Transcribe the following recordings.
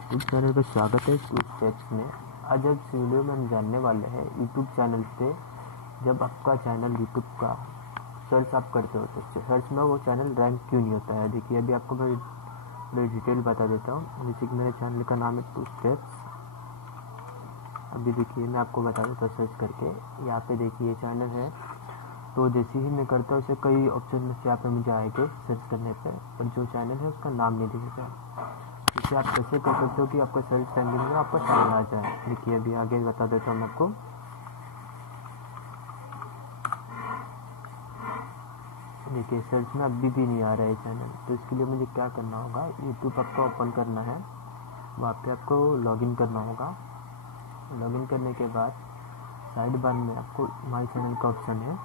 YouTube channel पर स्वागत है। कुछ स्टेप्स में आज इस वीडियो में हम जानने वाले हैं यूट्यूब चैनल पे जब आपका चैनल यूट्यूब का सर्च आप करते हो तो सर्च में वो चैनल रैंक क्यों नहीं होता है। देखिए अभी आपको मैं डिटेल बता देता हूँ। जैसे कि मेरे चैनल का नाम है 2 स्टेप्स। अभी देखिए मैं आपको बता देता हूँ सर्च करके। यहाँ पे देखिए ये चैनल है, तो जैसे ही मैं करता हूँ उसे कई ऑप्शन में से यहाँ पे मुझे आएंगे सर्च करने पे, पर जो चैनल है उसका नाम नहीं दिखेगा। इसे आप कैसे कर सकते हो कि आपका सर्च रैंकिंग में आपका चैनल आ जाए। देखिए अभी आगे बता देता हूँ मैं आपको। देखिए सर्च में अभी भी नहीं आ रहा है चैनल, तो इसके लिए मुझे क्या करना होगा, यूट्यूब आपको ओपन करना है, वहाँ पे आपको लॉगिन करना होगा। लॉगिन करने के बाद साइड बार में आपको माई चैनल का ऑप्शन है,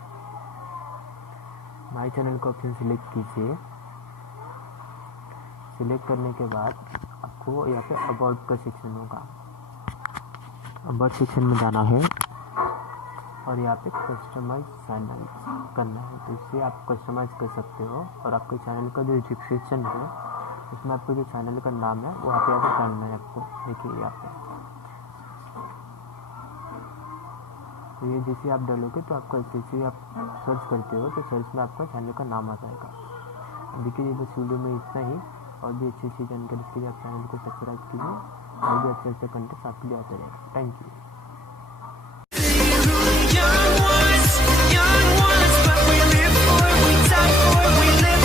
माई चैनल का ऑप्शन सिलेक्ट कीजिए। सिलेक्ट करने के बाद आपको यहाँ पे अबाउट का सेक्शन होगा, अबाउट सेक्शन में जाना है और यहाँ पे कस्टमाइज चैनल करना है। तो इससे आप कस्टमाइज कर सकते हो और आपके चैनल का जो डिस्क्रिप्शन है उसमें आपको जो चैनल का नाम है वो यहाँ पे डालना है आपको। देखिए यहाँ पे तो ये जैसे आप डालोगे तो आपका जैसे आप सर्च करते हो तो सर्च में आपका चैनल का नाम आ जाएगा। देखिए बस वीडियो में इतना ही, और भी अच्छी अच्छी जानकारी के लिए आप चैनल को सब्सक्राइब कीजिए और भी अच्छे अच्छे कंटेंट आपके लिए आते रहेगा। Thank you. Young ones, but we live for, we die for, we live